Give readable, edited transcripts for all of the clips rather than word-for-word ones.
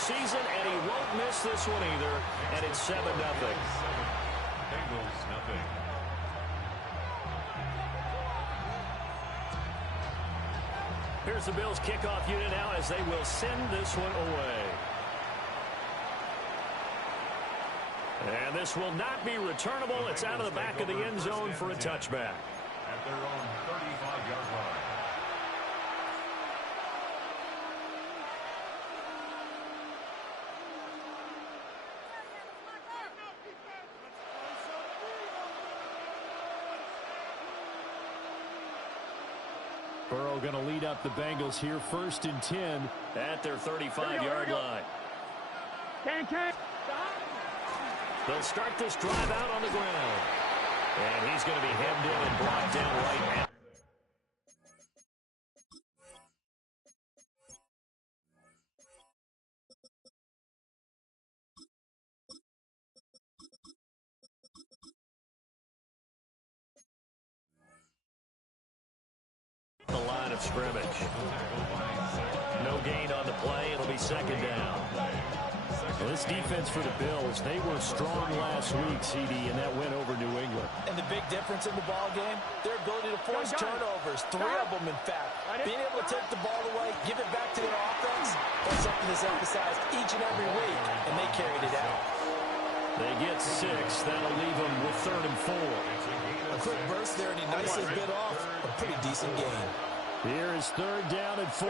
season, and he won't miss this one either, and it's 7-0. Bengals, nothing. Here's the Bills kickoff unit now as they will send this one away. And this will not be returnable. It's out of the back of the end zone for a touchback. At their own 35-yard line. Burrow going to lead up the Bengals here, 1st and 10 at their 35-yard line. They'll start this drive out on the ground. And he's going to be hemmed in and brought down right now. The line of scrimmage. No gain on the play. It'll be 2nd down. Well, this defense for the Bills, they were strong last week, CD, and that went over New England. And the big difference in the ball game, their ability to force turnovers, 3 of them, in fact. Being able to take the ball away, give it back to their offense, that's something that's emphasized each and every week, and they carried it out. They get 6. That'll leave them with 3rd and 4. A quick burst there, and he nicely bit off a pretty decent gain. Here is 3rd down and 4.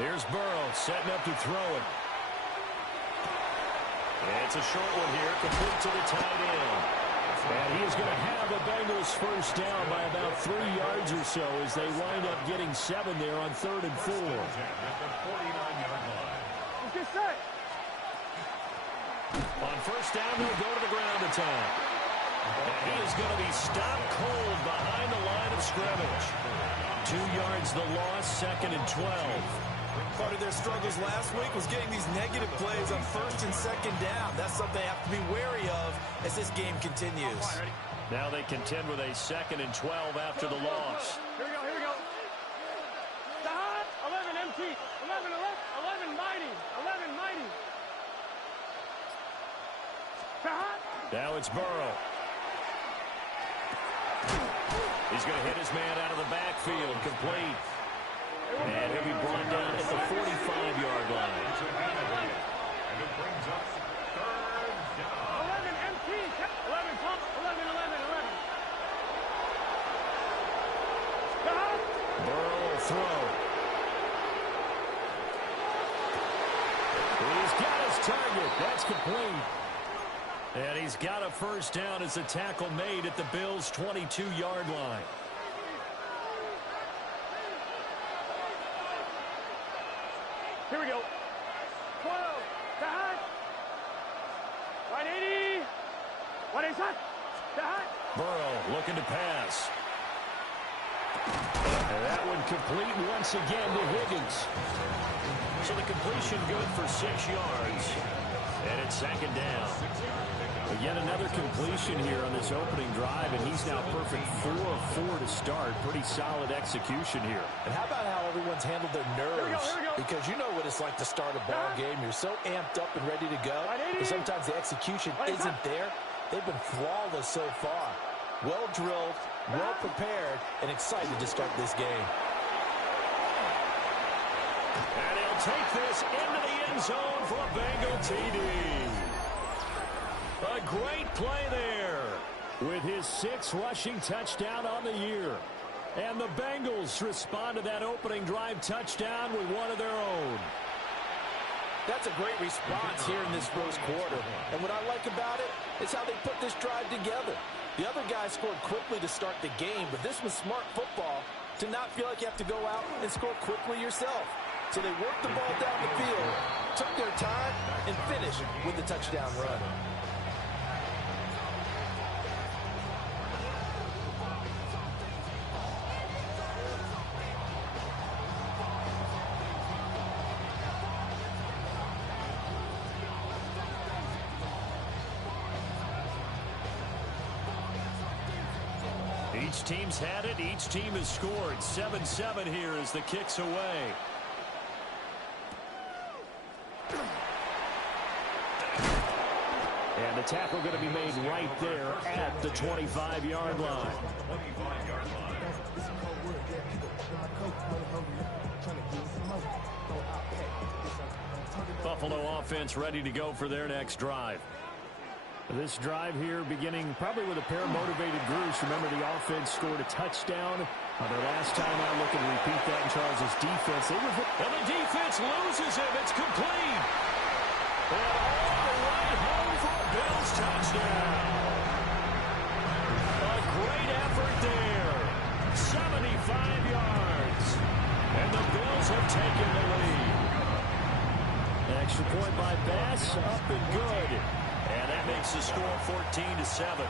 Here's Burrow setting up to throw it. It's a short one here, complete to the tight end. And he is going to have the Bengals 1st down by about 3 yards or so as they wind up getting 7 there on 3rd and 4. On 1st down, they'll go to the ground attack. And he is going to be stopped cold behind the line of scrimmage. 2 yards the loss, 2nd and 12. Part of their struggles last week was getting these negative plays on 1st and 2nd down. That's something they have to be wary of as this game continues. Now they contend with a 2nd and 12 after the loss. Here we go. 11 empty. 11 mighty. 11 mighty. Now it's Burrow. He's going to hit his man out of the backfield, complete. And he'll be brought down at the 45-yard line. And it brings up 3rd down. 11 empty. 11 pump. 11. Burrow will throw. He's got his target. That's complete. And he's got a 1st down as a tackle made at the Bills' 22-yard line. Here we go. 12. Right 80. What is that? Burrow looking to pass. And that one complete once again to Higgins. So the completion good for 6 yards. And it's 2nd down. Yet another completion here on this opening drive, and he's now perfect 4 of 4 to start. Pretty solid execution here. And how about how everyone's handled their nerves? Here we go. Because you know what it's like to start a ball game. You're so amped up and ready to go. But sometimes the execution isn't there. They've been flawless so far. Well drilled, well prepared, and excited to start this game. And he'll take this into the end zone for a Bengal TD. A great play there with his 6th rushing touchdown on the year. And the Bengals respond to that opening drive touchdown with one of their own. That's a great response here in this 1st quarter. And what I like about it is how they put this drive together. The other guys scored quickly to start the game, but this was smart football to not feel like you have to go out and score quickly yourself. So they worked the ball down the field, took their time, and finished with the touchdown run. Each teams had it. Each team has scored. 7-7 here as the kick's away. And the tackle going to be made right there at the 25-yard line. Buffalo offense ready to go for their next drive. This drive here beginning probably with a pair of motivated groups. Remember, the offense scored a touchdown on their last time out. Looking to repeat that in Charles' defense. And the defense loses him. It's complete. And all the way home for a Bills touchdown. A great effort there. 75 yards. And the Bills have taken the lead. An extra point by Bass, up and good. And that makes the score 14-7.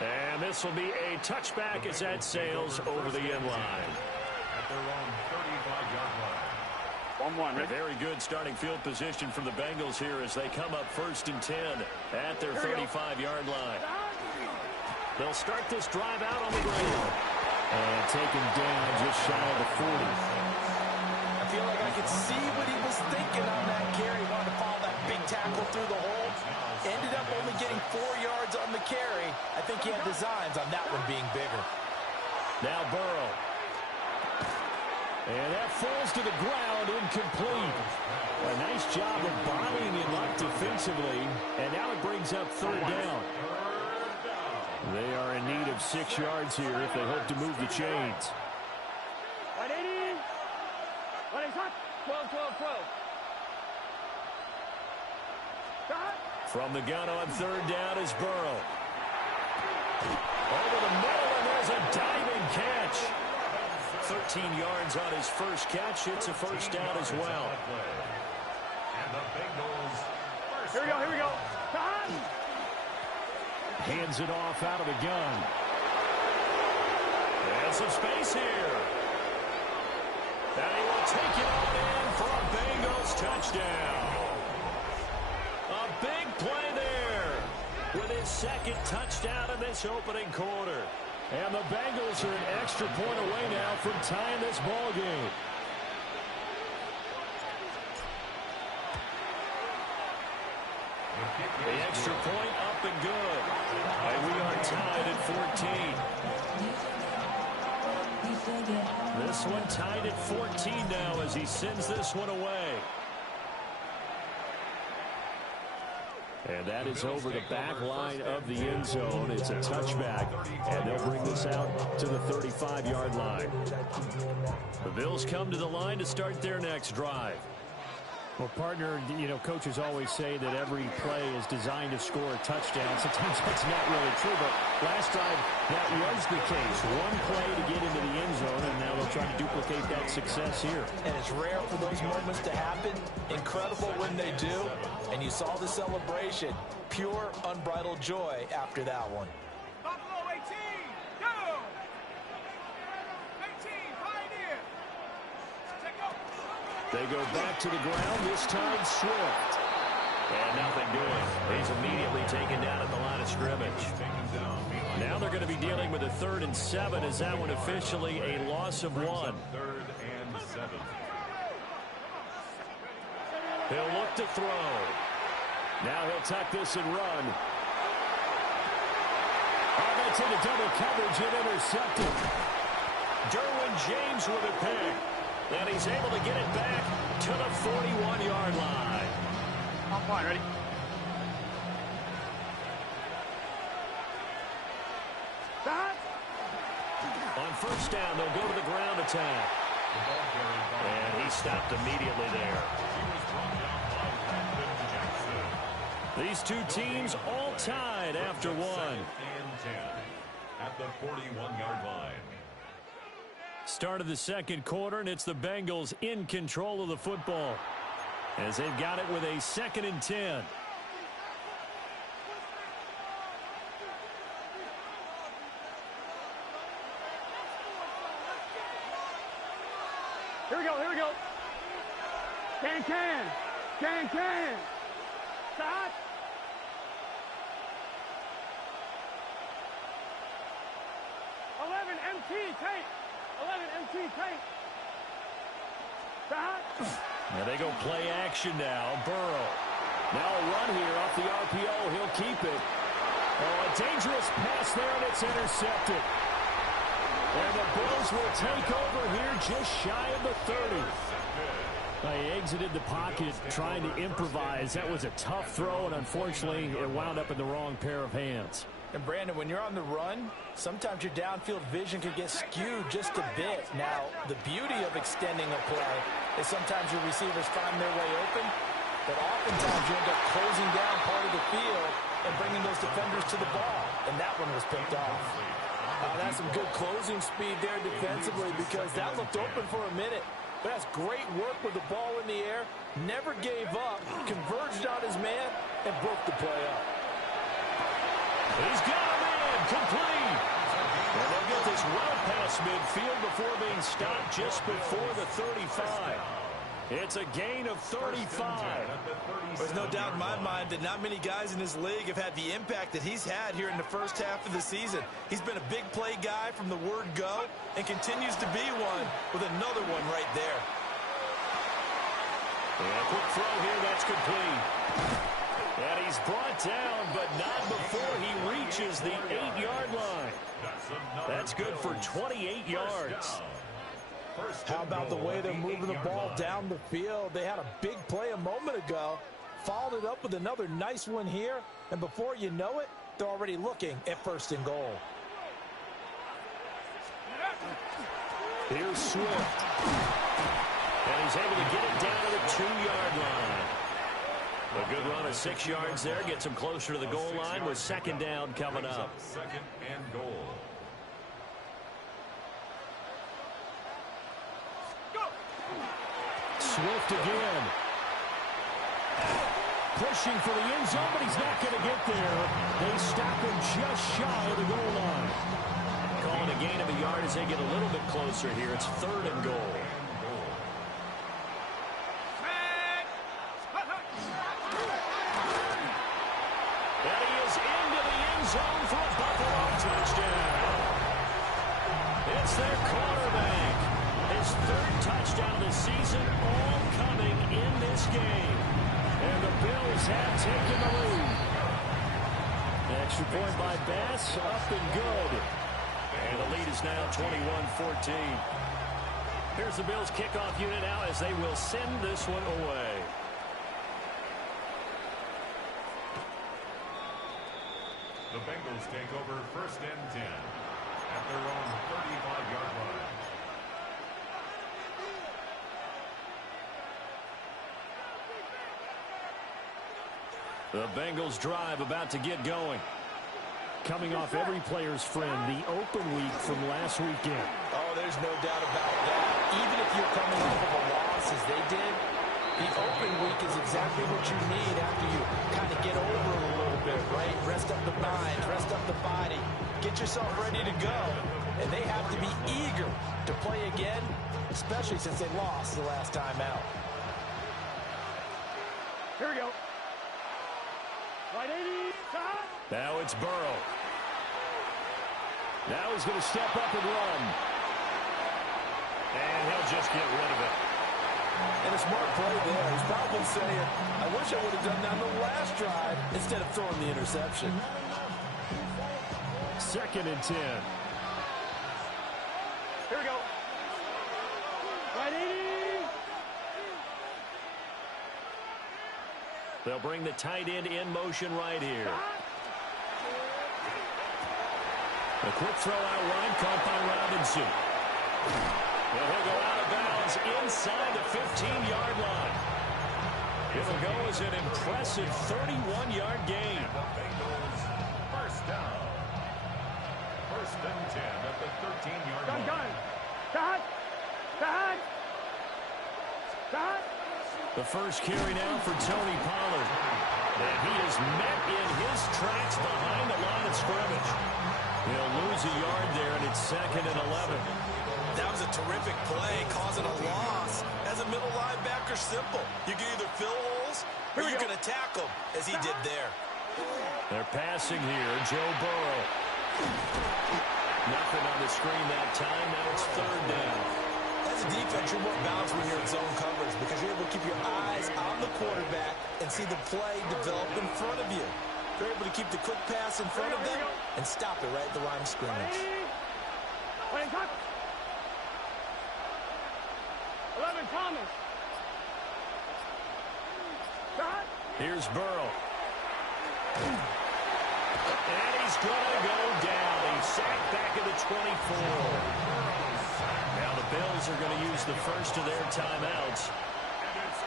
And this will be a touchback as that sails over the end line. At their own 35-yard line. 1-1. A very good starting field position from the Bengals here as they come up 1st and 10 at their 35-yard line. They'll start this drive out on the ground. And taken down just shy of the 40. I feel like I could see what he was thinking on that carry. He wanted to follow that big tackle through the hole. Ended up only getting 4 yards on the carry. I think he had designs on that one being bigger. Now Burrow. And that falls to the ground, incomplete. A nice job of bodying him up defensively. And now it brings up 3rd down. They are in need of 6 yards here if they hope to move the chains. 180. 180. 12, 12, 12. Stop. From the gun on 3rd down is Burrow. Over the middle, and there's a diving catch. 13 yards on his first catch. It's a 1st down as well. And the Bengals. Here we go, here we go. Stop. Hands it off out of the gun. And some space here. And he will take it on in for a Bengals touchdown. A big play there with his 2nd touchdown in this opening quarter. And the Bengals are an extra point away now from tying this ball game. The extra point up and good. And we are tied at 14. This one tied at 14 now as he sends this one away. And that is over the back line of the end zone. It's a touchback, and they'll bring this out to the 35-yard line. The Bills come to the line to start their next drive. Well, partner, you know, coaches always say that every play is designed to score a touchdown. Sometimes that's not really true, but last drive, that was the case. One play to get into the end zone, and now they'll try to duplicate that success here. And it's rare for those moments to happen. Incredible when they do. And you saw the celebration. Pure, unbridled joy after that one. Buffalo 18. Go. 18. Pioneer. Take go. They go back to the ground, this time Swift. And nothing doing. He's immediately taken down at the line of scrimmage. Now they're going to be dealing with a 3rd and 7 as that one officially a loss of 1. 3rd and 7. He'll look to throw. Now he'll tuck this and run. Oh, that's into double coverage and intercepted. Derwin James with a pick. And he's able to get it back to the 41-yard line. On point, ready? Stop. On 1st down, they'll go to the ground attack. And he stopped immediately there. These two teams all tied after 1. At the 41-yard line. Start of the 2nd quarter, and it's the Bengals in control of the football as they've got it with a 2nd and 10. Here we go, here we go. Can. Stop. MT tank. 11 MT tank. And they go play action now. Burrow. Now a run here off the RPO. He'll keep it. Oh, a dangerous pass there, and it's intercepted. And the Bills will take over here just shy of the 30. They exited the pocket trying to improvise. That was a tough throw, and unfortunately, it wound up in the wrong pair of hands. And, Brandon, when you're on the run, sometimes your downfield vision can get skewed just a bit. Now, the beauty of extending a play is sometimes your receivers find their way open, but oftentimes you end up closing down part of the field and bringing those defenders to the ball, and that one was picked off. That's some good closing speed there defensively because that looked open for a minute. But that's great work with the ball in the air, never gave up, converged on his man, and broke the play up. He's got him in, complete. And they'll get this well past midfield before being stopped just before the 35. It's a gain of 35. There's no doubt in my mind that not many guys in this league have had the impact that he's had here in the first half of the season. He's been a big play guy from the word go and continues to be one with another one right there. And a quick throw here, that's complete. And he's brought down, but not before he reaches the 8-yard line. That's good for 28 yards. How about the way they're moving the ball down the field? They had a big play a moment ago, followed it up with another nice one here, and before you know it, they're already looking at 1st and goal. Here's Swift. And he's able to get it down to the 2-yard line. A good run of 6 yards there gets him closer to the goal line with 2nd down coming up. 2nd and goal. Swift again. Pushing for the end zone, but he's not going to get there. They stop him just shy of the goal line. Calling a gain of a yard as they get a little bit closer here. It's 3rd and goal. And he is into the end zone for a Buffalo touchdown. It's their quarterback. His 3rd touchdown of the season, all coming in this game. And the Bills have taken the lead. The extra point by Bass, up and good. And the lead is now 21-14. Here's the Bills kickoff unit now as they will send this one away. The Bengals take over 1st and 10 at their own 35-yard line. The Bengals drive about to get going. Coming off every player's friend, the open week from last weekend. Oh, there's no doubt about that. Even if you're coming off of a loss as they did, the open week is exactly what you need after you kind of get over it a little bit, right? Rest up the mind, rest up the body, get yourself ready to go. And they have to be eager to play again, especially since they lost the last time out. Here we go. Right 80. Now it's Burrow. Now he's going to step up and run. And he'll just get rid of it. And a smart play there. He's probably saying, I wish I would have done that on the last drive instead of throwing the interception. 2nd and 10. Here we go. Right 80. They'll bring the tight end in motion right here. A quick throw out wide, caught by Robinson. And he'll go out of bounds inside the 15-yard line. It'll go as an impressive 31-yard gain. Bengals 1st down. 1st and 10 at the 13-yard line. Gun. Cut. The first carry now for Tony Pollard. And he is met in his tracks behind the line of scrimmage. He'll lose a yard there, and it's 2nd and 11. That was a terrific play, causing a loss. As a middle linebacker, simple. You can either fill holes or you can attack them, as he did there. They're passing here. Joe Burrow. Nothing on the screen that time. Now it's third down. As a defense, you're more balanced when you're in zone coverage because you're able to keep your eyes on the quarterback and see the play develop in front of you. You're able to keep the quick pass in front of them and stop it right at the line of scrimmage. 11, Thomas. Here's Burrow. And he's going to go down. He's sacked back at the 24. Now the Bills are going to use the first of their timeouts.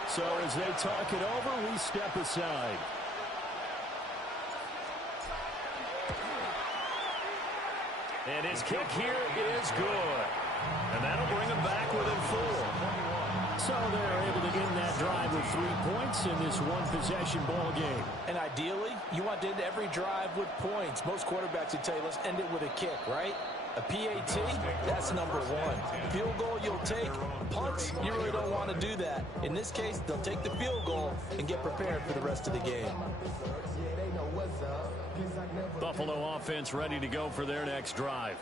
So as they talk it over, we step aside. And his kick here is good. And that'll bring him back within 4. So they're able to end that drive with 3 points in this one-possession ball game. And ideally, you want to end every drive with points. Most quarterbacks would tell you, let's end it with a kick, right? A PAT, that's number 1. Field goal, you'll take. Punts, you really don't want to do that. In this case, they'll take the field goal and get prepared for the rest of the game. Buffalo offense ready to go for their next drive.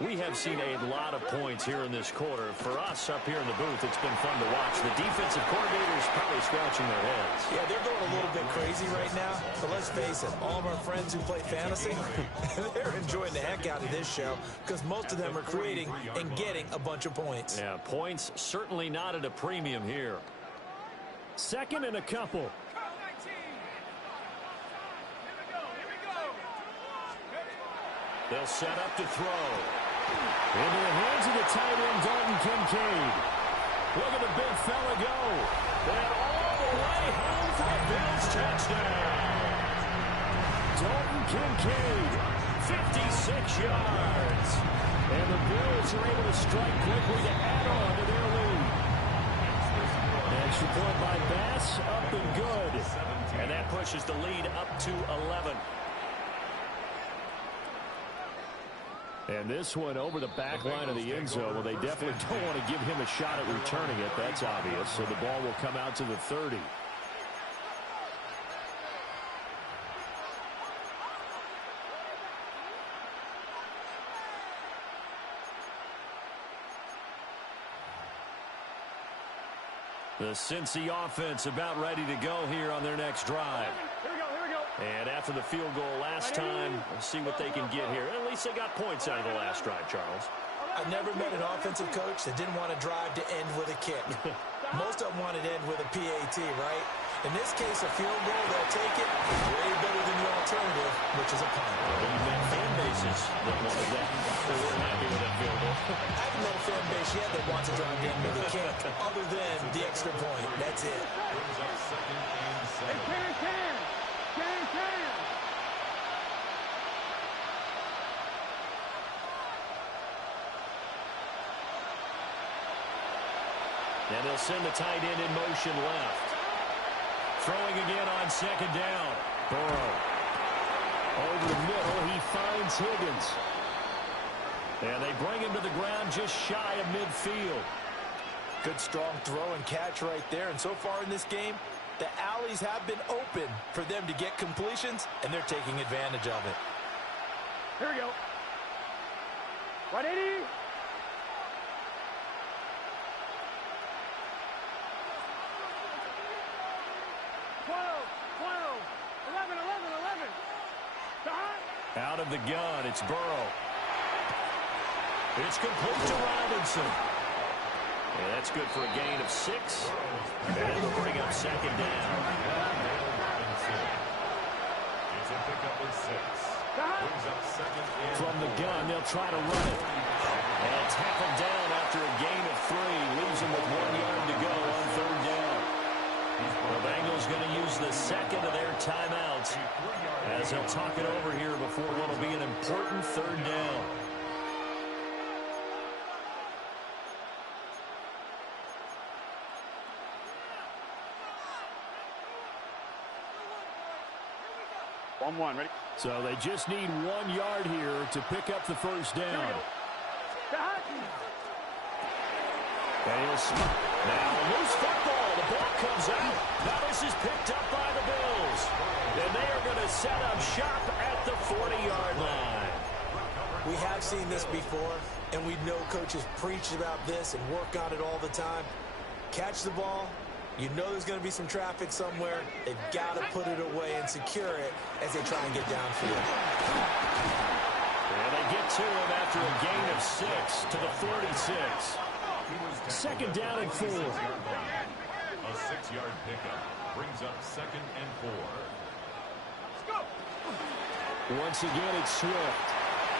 We have seen a lot of points here in this quarter. For us up here in the booth, it's been fun to watch. The defensive coordinators probably scratching their heads. Yeah, they're going a little bit crazy right now. But let's face it, all of our friends who play fantasy, they're enjoying the heck out of this show because most of them are creating and getting a bunch of points. Yeah, points certainly not at a premium here. Second and a couple. They'll set up to throw. Into the hands of the tight end, Dalton Kincaid. Look at the big fella go. And all the way home for a Bills touchdown. Dalton Kincaid, 56 yards. And the Bills are able to strike quickly to add on to their lead. Extra point by Bass, up and good. And that pushes the lead up to 11. And this one over the back line of the end zone. Well, they definitely don't want to give him a shot at returning it. That's obvious. So the ball will come out to the 30. The Cincy offense about ready to go here on their next drive. Here we go. And after the field goal last time, we'll see what they can get here. At least they got points out of the last drive, Charles. I've never met an offensive coach that didn't want to drive to end with a kick. Most of them wanted to end with a PAT, right? In this case, a field goal, they'll take it way better than the alternative, which is a punt. You met fan bases that wanted that. They weren't happy with that field goal. I haven't met a fan base yet that wants to drive to end with a kick, other than the extra point. That's it. Can. And they'll send the tight end in motion left. Throwing again on second down. Burrow. Over the middle, he finds Higgins. And they bring him to the ground just shy of midfield. Good strong throw and catch right there. And so far in this game, the alleys have been open for them to get completions, and they're taking advantage of it. Here we go. 180. Out of the gun, it's Burrow. It's complete to Robinson. Yeah, that's good for a gain of 6. And it'll bring up second down. It's a pickup of 6. Brings up second and From the gun, they'll try to run it. And tackled down after a gain of 3. Leaves him with 1 yard to go on third down. The Bengals going to use the second of their timeouts as they'll talk it over here before what will be an important third down. One, ready? So they just need 1 yard here to pick up the first down. And he'll spot. Now loose football. The ball comes out. Now this is picked up by the Bills. And they are going to set up shop at the 40-yard line. We have seen this before, and we know coaches preach about this and work on it all the time. Catch the ball. You know there's going to be some traffic somewhere. They've got to put it away and secure it as they try and get downfield. And they get to him after a gain of 6 to the 46. Second down and 4. A 6-yard pickup brings up 2nd and 4. Once again, it's Swift.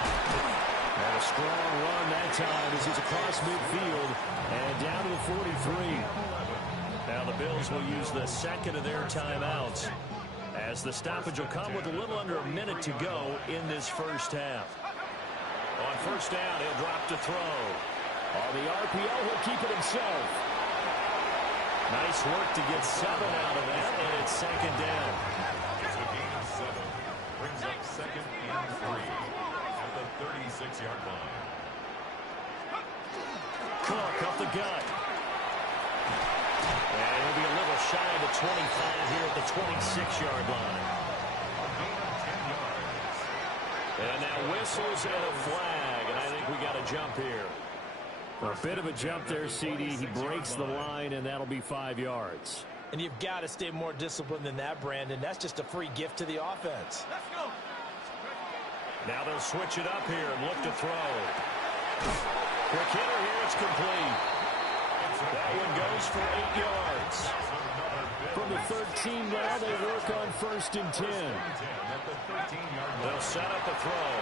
And a strong run that time as he's across midfield and down to the 43. Now the Bills will use the second of their timeouts as the stoppage will come with a little under a minute to go in this first half. On first down, he'll drop to throw. On the RPO, he'll keep it himself. Nice work to get 7 out of that, and it's second down. It's a gain of 7. Brings up 2nd and 3 at the 36-yard line. Cook up the gut. And he'll be a little shy of the 25 here at the 26-yard line. A gain of 10 yards. And now whistles and a flag, and I think we got a jump here. A bit of a jump there, CD. He breaks the line, and that'll be 5 yards. And you've got to stay more disciplined than that, Brandon. That's just a free gift to the offense. Let's go. Now they'll switch it up here and look to throw. Quick hitter here, it's complete. That one goes for 8 yards. From the 13 now, they work on 1st and 10. They'll set up a throw.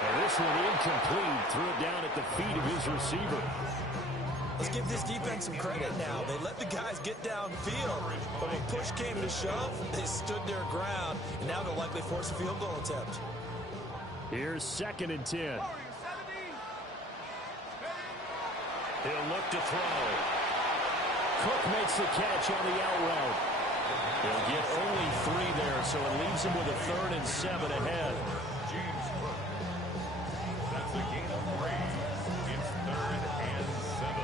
And this one incomplete. Threw it down at the feet of his receiver. Let's give this defense some credit now. They let the guys get downfield. But when push came to shove, they stood their ground. And now they'll likely force a field goal attempt. Here's 2nd and 10. He'll look to throw. Cook makes the catch on the out route. He'll get only 3 there, so it leaves him with a 3rd and 7 ahead. That's a gain of 3. It's 3rd and 7.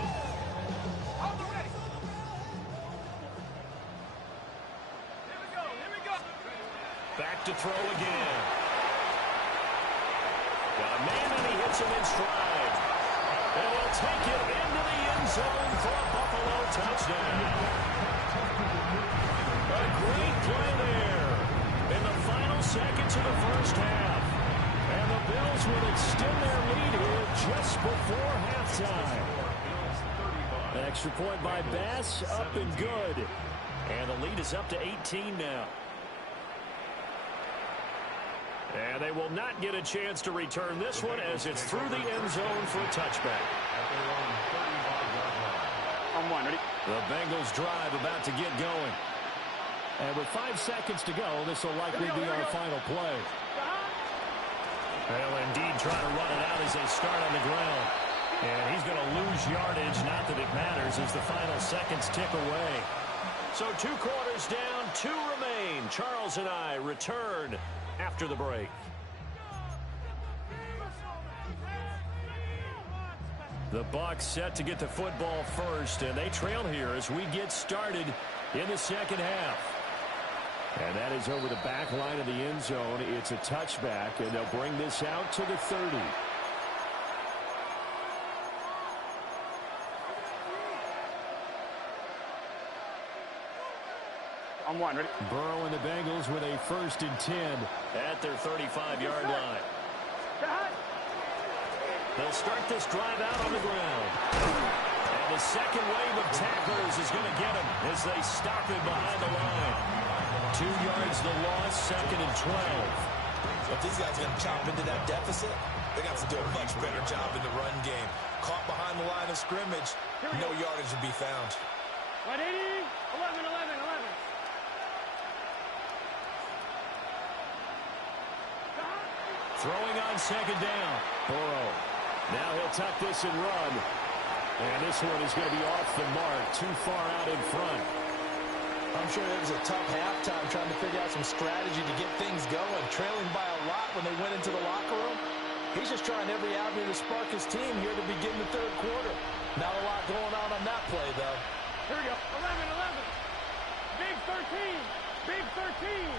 Here we go. Back to throw again. Got a man, and he hits him in stride. And he'll take it into the end zone for a Buffalo touchdown. A great play there in the final seconds of the first half. And the Bills will extend their lead here just before halftime. An extra point by Bass, up and good. And the lead is up to 18 now. And they will not get a chance to return this one as it's through the end zone for a touchback. On 1, ready? The Bengals drive about to get going. And with 5 seconds to go, this will likely be our final play. They'll indeed try to run it out as they start on the ground. And he's going to lose yardage, not that it matters, as the final seconds tick away. So 2 quarters down, 2 remain. Charles and I return after the break. The Bucs set to get the football first, and they trail here as we get started in the second half. And that is over the back line of the end zone. It's a touchback, and they'll bring this out to the 30. On 1, ready? Burrow and the Bengals with a 1st and 10 at their 35-yard line. They'll start this drive out on the ground. And the second wave of tacklers is going to get him as they stop him behind the line. 2 yards the loss, 2nd and 12. If these guys are going to chop into that deficit, they got to do a much better job in the run game. Caught behind the line of scrimmage, no yardage to be found. 180, 11, 11, 11. Throwing on 2nd down. Burrow. Now he'll tuck this and run. And this one is going to be off the mark. Too far out in front. I'm sure it was a tough halftime trying to figure out some strategy to get things going. Trailing by a lot when they went into the locker room. He's just trying every avenue to spark his team here to begin the 3rd quarter. Not a lot going on that play, though. Here we go. 11, 11. Big 13. Big 13.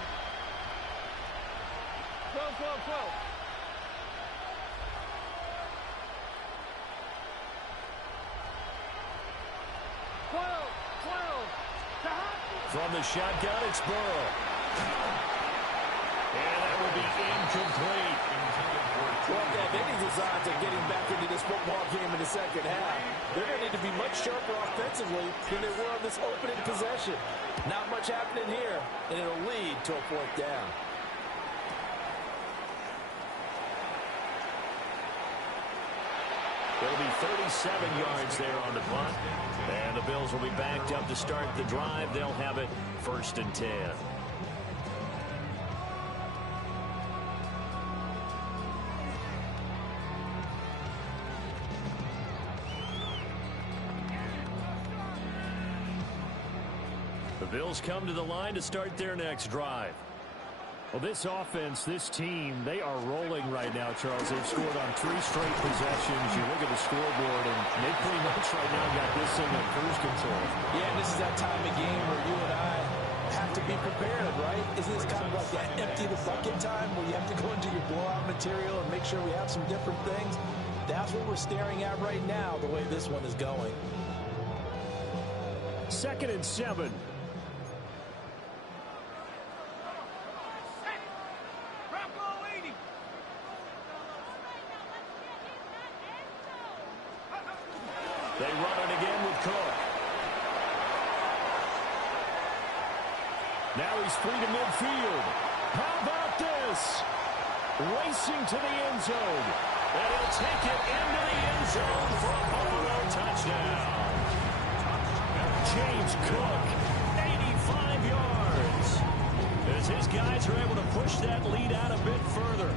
12, 12, 12. From the shotgun, it's Burrow. And that will be incomplete. Well, if they have any designs of getting back into this football game in the second half, they're going to need to be much sharper offensively than they were on this opening possession. Not much happening here, and it'll lead to a 4th down. It'll be 37 yards there on the punt. And the Bills will be backed up to start the drive. They'll have it 1st and 10. The Bills come to the line to start their next drive. Well, this offense, this team, they are rolling right now, Charles. They've scored on 3 straight possessions. You look at the scoreboard, and they pretty much right now got this thing in cruise control. Yeah, and this is that time of game where you and I have to be prepared, right? Isn't this kind of like that empty the bucket time where you have to go into your blowout material and make sure we have some different things? That's what we're staring at right now, the way this one is going. 2nd and 7. They run it again with Cook. Now he's free to midfield. How about this? Racing to the end zone. And he'll take it into the end zone for a Buffalo touchdown. James Cook, 85 yards. As his guys are able to push that lead out a bit further.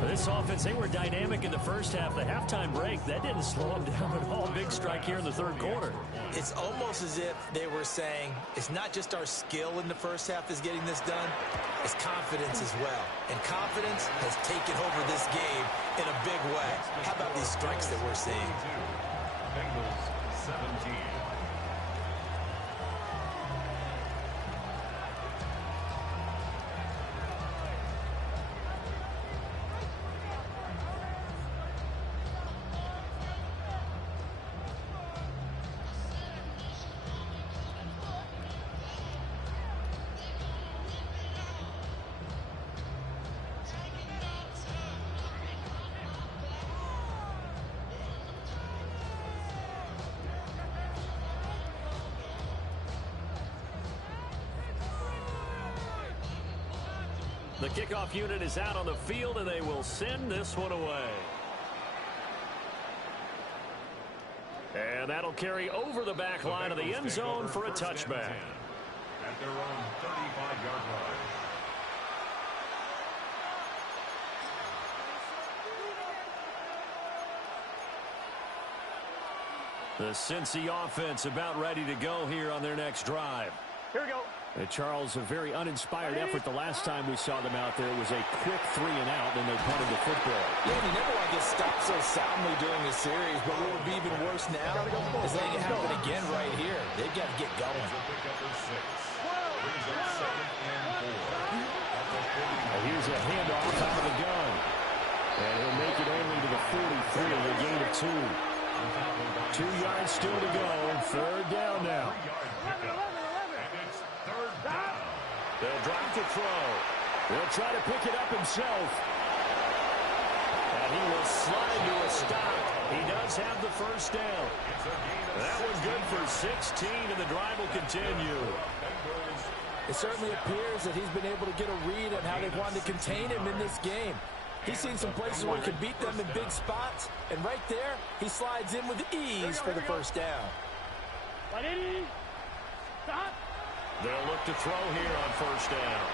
This offense, they were dynamic in the first half. The halftime break, that didn't slow them down at all. Big strike here in the 3rd quarter. It's almost as if they were saying, it's not just our skill in the first half that's getting this done, it's confidence as well. And confidence has taken over this game in a big way. How about these strikes that we're seeing? Bengals 17. The kickoff unit is out on the field, and they will send this one away. And that'll carry over the back line of the end zone for a touchback. At their own 35-yard line. The Cincy offense about ready to go here on their next drive. Here we go. Charles, a very uninspired effort the last time we saw them out there. It was a quick 3 and out, then they punted the football. Yeah, you never want to get stopped so soundly during the series, but what would be even worse now is letting it happen again right here. They've got to get going. Here's a handoff out of the gun. And he'll make it only to the 43, a gain of 2. 2 yards still to go. 3rd down now. They'll drop to throw. He'll try to pick it up himself. And he will slide to a stop. He does have the 1st down. That was good for 16, and the drive will continue. It certainly appears that he's been able to get a read on how they've wanted to contain him in this game. He's seen some places where he can beat them in big spots, and right there, he slides in with ease for the 1st down. Stop. They'll look to throw here on 1st down.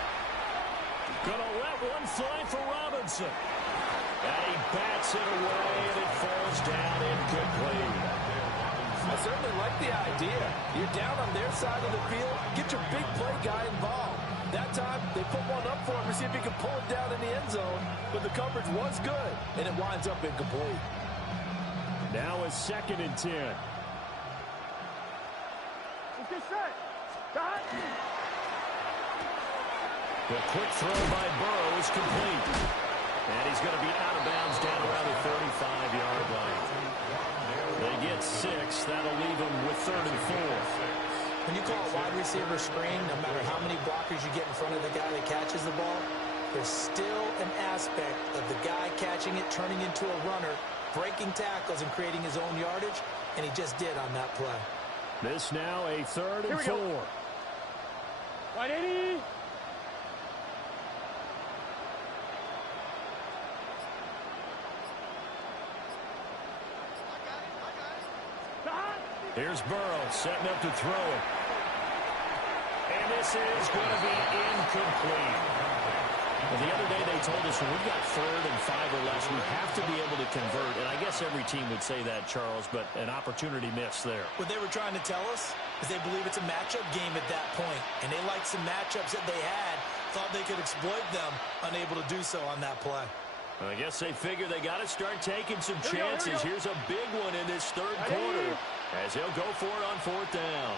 Gonna let one fly for Robinson. And he bats it away, and it falls down incomplete. I certainly like the idea. You're down on their side of the field. Get your big play guy involved. That time, they put one up for him to see if he can pull it down in the end zone. But the coverage was good, and it winds up incomplete. Now a 2nd and 10. Let's get set. Stop. The quick throw by Burrow is complete. And he's going to be out of bounds down around the 35-yard line. They get 6. That'll leave them with 3rd and 4. When you call a wide receiver screen, no matter how many blockers you get in front of the guy that catches the ball, there's still an aspect of the guy catching it, turning into a runner, breaking tackles and creating his own yardage, and he just did on that play. This now a 3rd and 4. Wide 80. Here's Burrow setting up to throw it. And this is going to be incomplete. Well, the other day they told us when we've got 3rd and 5 or less, we have to be able to convert. And I guess every team would say that, Charles, but an opportunity missed there. What they were trying to tell us is they believe it's a matchup game at that point. And they liked some matchups that they had, thought they could exploit them, unable to do so on that play. Well, I guess they figure they got to start taking some chances. Here's a big one in this 3rd quarter as he'll go for it on 4th down.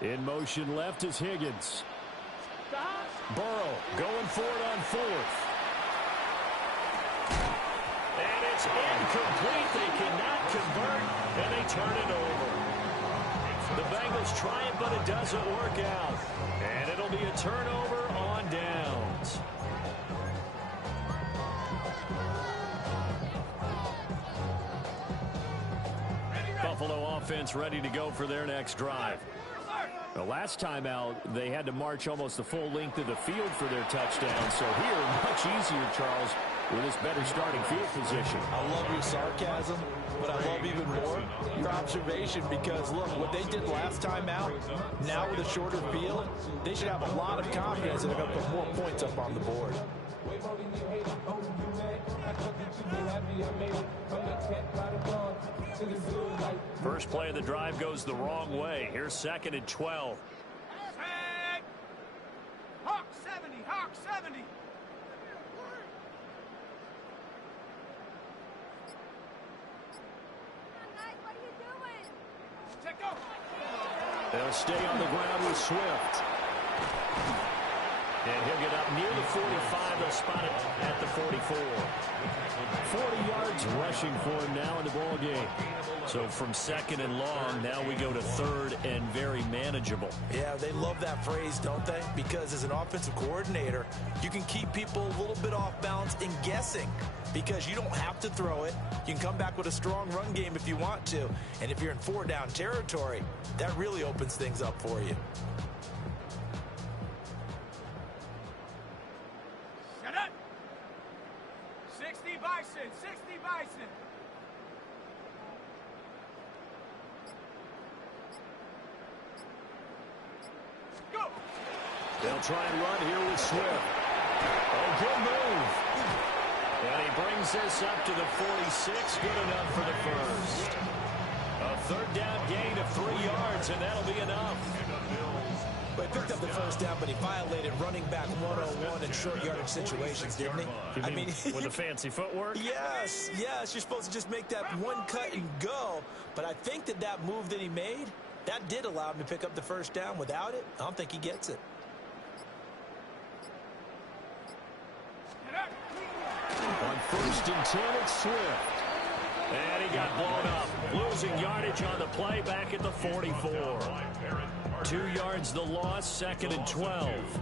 In motion left is Higgins. Burrow going for it on 4th. And it's incomplete. They cannot convert, and they turn it over. The Bengals try it, but it doesn't work out. And it'll be a turnover on downs. Buffalo offense ready to go for their next drive. The last time out, they had to march almost the full length of the field for their touchdown. So here, much easier, Charles, with this better starting field position. I love your sarcasm, but I love even more your observation because, look, what they did last time out, now with a shorter field, they should have a lot of confidence that they're going to put more points up on the board. First play of the drive goes the wrong way. Here's 2nd and 12. Hawk 70, Hawk 70. They'll stay on the ground with Swift. And he'll get up near the 45. They'll spot it at the 44. 40 yards rushing for him now in the ball game. So from 2nd and long, now we go to 3rd and very manageable. Yeah, they love that phrase, don't they? Because as an offensive coordinator, you can keep people a little bit off balance and guessing because you don't have to throw it. You can come back with a strong run game if you want to. And if you're in 4-down territory, that really opens things up for you. Shut up. 60 Bison, 60 Bison. Go. They'll try and run here with Swift. Oh, good move. And he brings this up to the 46. Good enough for the first. A 3rd down gain of 3 yards, and that'll be enough. Well, he picked up the first down, but he violated running back 101 in short yardage situations, didn't he? I mean, with the fancy footwork? Yes, yes. You're supposed to just make that one cut and go. But I think that move that he made, that did allow him to pick up the first down. Without it, I don't think he gets it. On 1st and 10, it's Swift. And he got blown up. Losing yardage on the play back at the 44. 2 yards the loss, 2nd and 12.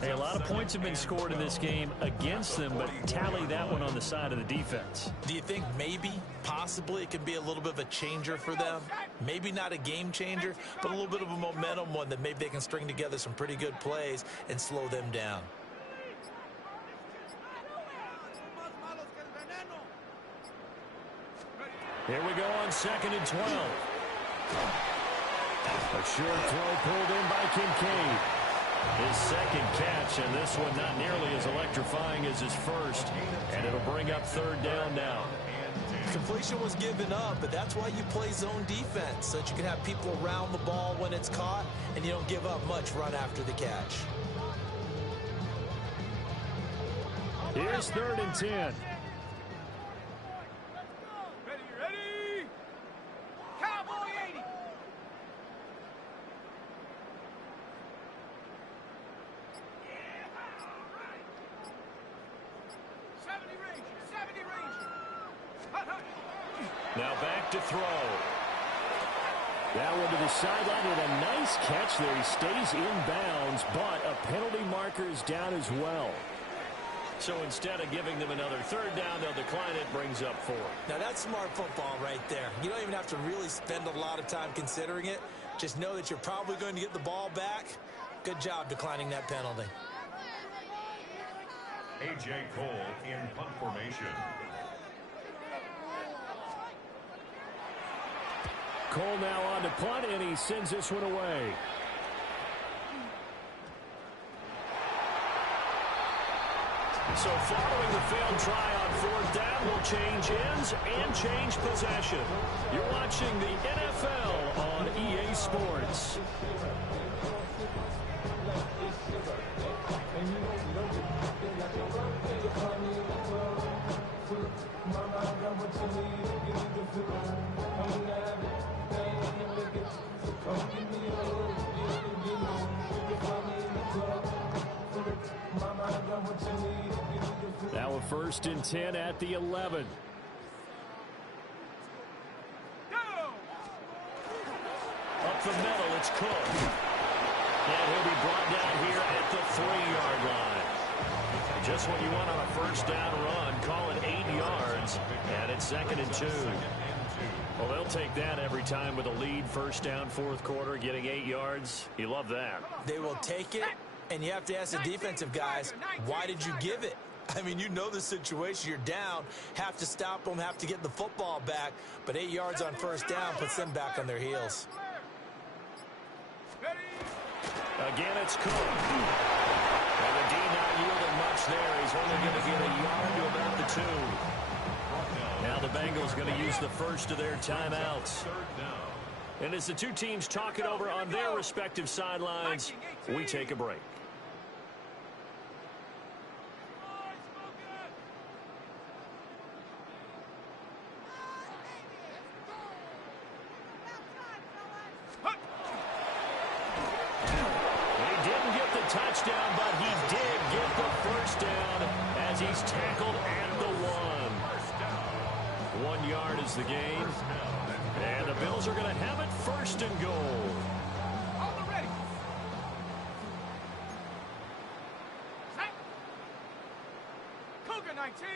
Hey, a lot of points have been scored in this game against them, but tally that one on the side of the defense. Do you think maybe, possibly, it can be a little bit of a changer for them? Maybe not a game changer, but a little bit of a momentum one that maybe they can string together some pretty good plays and slow them down. Here we go on 2nd and 12. A short throw pulled in by Kincaid. His 2nd catch, and this one not nearly as electrifying as his first. And it'll bring up 3rd down now. Completion was given up, but that's why you play zone defense, so that you can have people around the ball when it's caught, and you don't give up much run after the catch. Here's 3rd and 10. Now back to throw. That one to the sideline and a nice catch there. He stays in bounds, but a penalty marker is down as well. So instead of giving them another third down, they'll decline it, brings up 4. Now that's smart football right there. You don't even have to really spend a lot of time considering it. Just know that you're probably going to get the ball back. Good job declining that penalty. A.J. Cole in punt formation. Cole now on to punt, and he sends this one away. So following the failed try on 4th down will change ends and change possession. You're watching the NFL on EA Sports. Now a 1st and 10 at the 11. Up the middle, it's Cook. And he'll be brought down here at the 3-yard line. Just what you want on a 1st down run. Call it 8 yards. And it's 2nd and 2. Well, they'll take that every time with a lead. 1st down, 4th quarter, getting 8 yards. You love that. They will take it, and you have to ask the defensive guys, why did you give it? I mean, you know the situation. You're down, have to stop them, have to get the football back. But 8 yards on 1st down puts them back on their heels. Again, it's Cook. And the D not yielding much there. He's only going to get a yard to about the 2. Now the Bengals going to use the first of their timeouts. And as the two teams talk it over on their respective sidelines, we take a break. Touchdown, but he did get the 1st down as he's tackled at the 1. 1 yard is the gain. And the Bills are going to have it 1st and goal. All ready. Set. Cougar 19.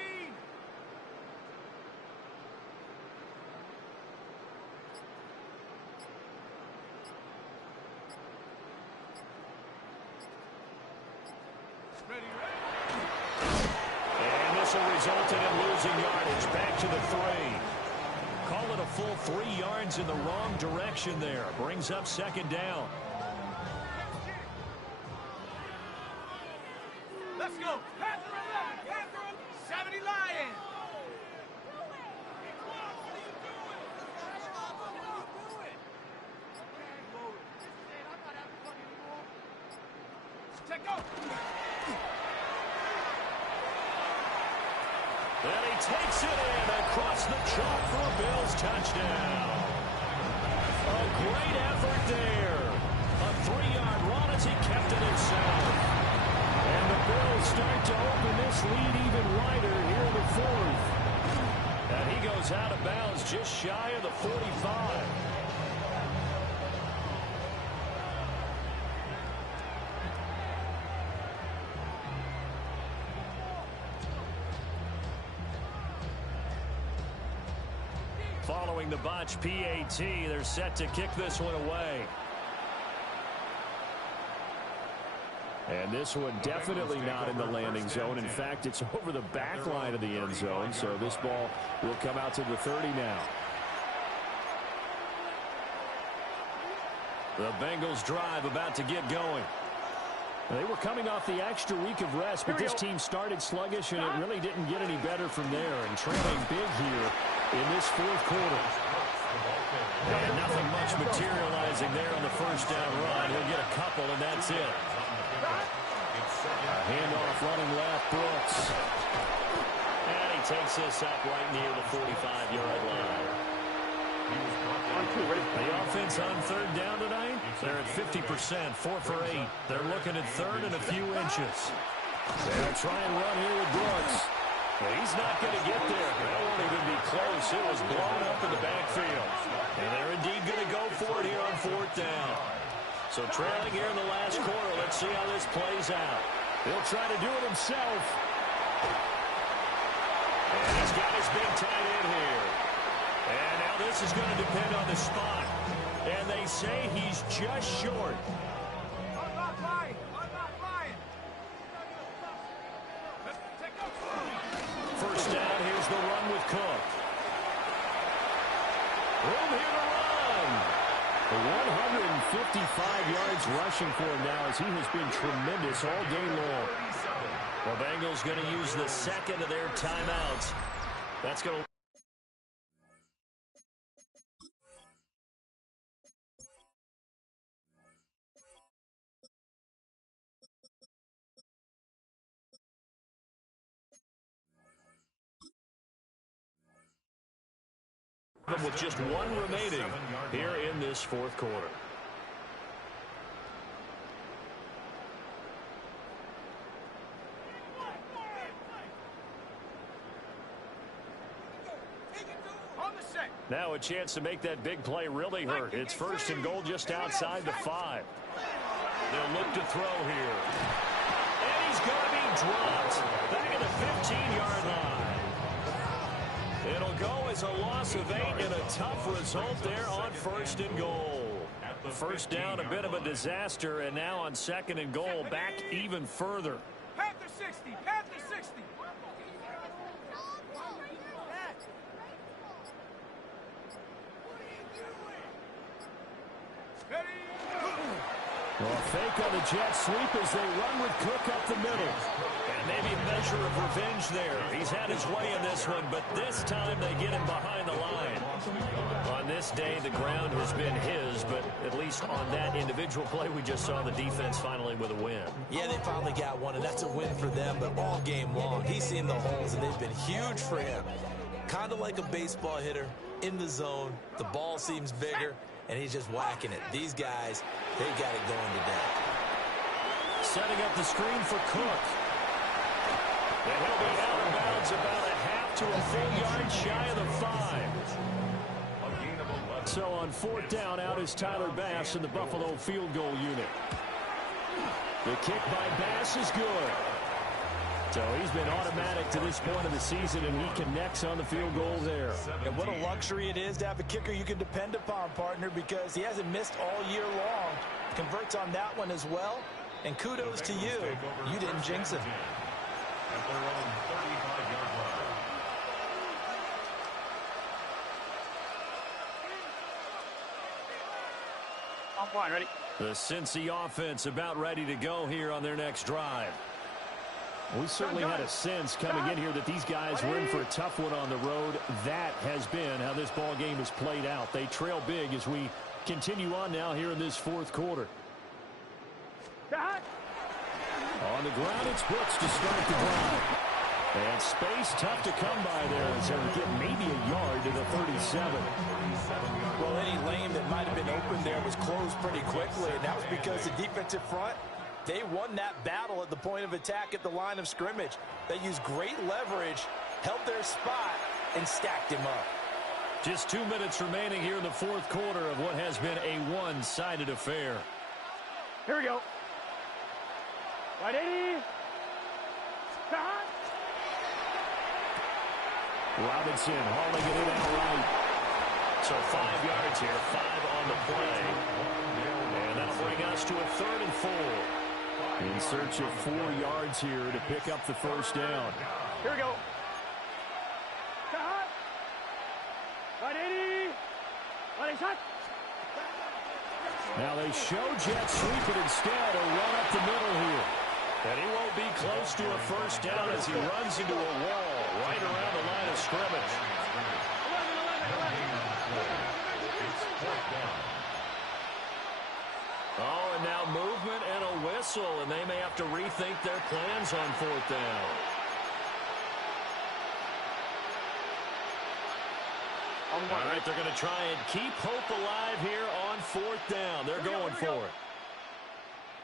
And this will result in him losing yardage. Back to the 3. Call it a full 3 yards in the wrong direction there. Brings up 2nd down. Let's go. Panther 11. Panther 70 Lions. Take go. And he takes it in across the chalk for a Bills touchdown. A great effort there. A 3-yard run as he kept it himself. And the Bills start to open this lead even wider here in the 4th. And he goes out of bounds just shy of the 45. Following the botch PAT, they're set to kick this one away. And this one definitely not in the landing zone. In fact, it's over the back line of the end zone, so this ball will come out to the 30 now. The Bengals drive about to get going. They were coming off the extra week of rest, but this team started sluggish, and it really didn't get any better from there. And trailing big here in this 4th quarter. And nothing much materializing there on the 1st down run. He'll get a couple, and that's it. A handoff running left, Brooks. And he takes this up right near the 45-yard line. The offense on 3rd down tonight, they're at 50%, 4 for 8. They're looking at 3rd and a few inches. They'll try and run here with Brooks. He's not going to get there. That won't even be close. pass. It was blown up in the backfield. And they're indeed going to go for it here on 4th down. So trailing here in the last quarter. Let's see how this plays out. He'll try to do it himself. And he's got his big tight end here. And now this is going to depend on the spot. And they say he's just short. First down, here's the run with Cook. Room here to run. 155 yards rushing for him now as he has been tremendous all game long. The Bengals going to use the second of their timeouts. That's going to... with just one remaining here in this 4th quarter. Now a chance to make that big play really hurt. It's 1st and goal just outside the 5. They'll look to throw here. And he's going to be dropped back at the 15-yard line. It'll go as a loss of 8 and a tough result there on 1st and goal. First down, a bit of a disaster, and now on 2nd and goal, back even further. Panther 60, Panther 60. Well, a fake on the jet sweep as they run with Cook up the middle. And maybe a measure of revenge there. He's had his way in this one, but this time they get him behind the line. On this day, the ground has been his, but at least on that individual play, we just saw the defense finally with a win. Yeah, they finally got one, and that's a win for them, but all game long, he's seen the holes, and they've been huge for him. Kind of like a baseball hitter in the zone. The ball seems bigger, and he's just whacking it. These guys, they got it going today. Setting up the screen for Cook. And he'll be out of bounds about a half to a full yard shy of the 5. So on 4th down, out is Tyler Bass in the Buffalo field goal unit. The kick by Bass is good. So he's been automatic to this point of the season, and he connects on the field goal there. And what a luxury it is to have a kicker you can depend upon, partner, because he hasn't missed all year long. Converts on that one as well. And kudos to you. You didn't jinx him. At their own 35-yard line. On point, ready? The Cincy offense about ready to go here on their next drive. We certainly had a sense coming in here that these guys were in for a tough one on the road. That has been how this ball game has played out. They trail big as we continue on now here in this 4th quarter. On the ground, it's Brooks to start the drive. And space tough to come by there as they get maybe a yard to the 37. Well, any lane that might have been open there was closed pretty quickly, and that was because the defensive front, they won that battle at the point of attack at the line of scrimmage. They used great leverage, held their spot, and stacked him up. Just 2 minutes remaining here in the 4th quarter of what has been a one-sided affair. Here we go. Right 80. Robinson hauling it in outright. So 5 yards here, 5 on the play. And that'll bring us to a 3rd and 4. In search of 4 yards here to pick up the first down. Here we go. Right 80. Right shot. Now they show jet sweep it instead, a run up the middle here. And he won't be close to a first down as he runs into a wall right around the line of scrimmage. 11. Oh, and now movement and a whistle, and they may have to rethink their plans on 4th down. All right, they're going to try and keep hope alive here on 4th down. They're going for it.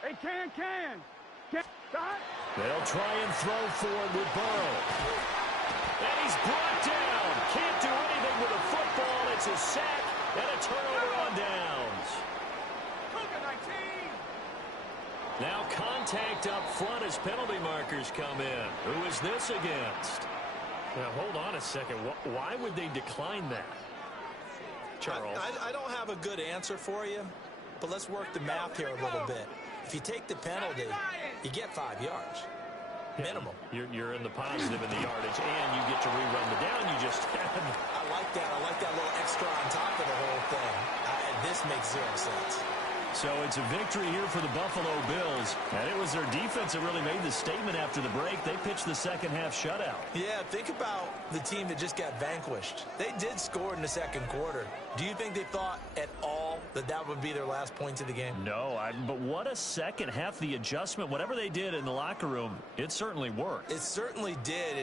Hey, can. They'll try and throw for it with Burrow. And he's brought down. Can't do anything as penalty markers come in. Who is this against? Now, hold on a second. Why would they decline that? Charles? I don't have a good answer for you, but let's work the math here a little bit. If you take the penalty, you get 5 yards. Minimum. You're in the positive in the yardage, and you get to rerun the down you just had. I like that. I like that little extra on top of the whole thing. This makes 0 sense. So it's a victory here for the Buffalo Bills. And it was their defense that really made the statement after the break. They pitched the second half shutout. Yeah, think about the team that just got vanquished. They did score in the second quarter. Do you think they thought at all that that would be their last points of the game? No, but what a second half. The adjustment, whatever they did in the locker room, it certainly worked. It certainly did.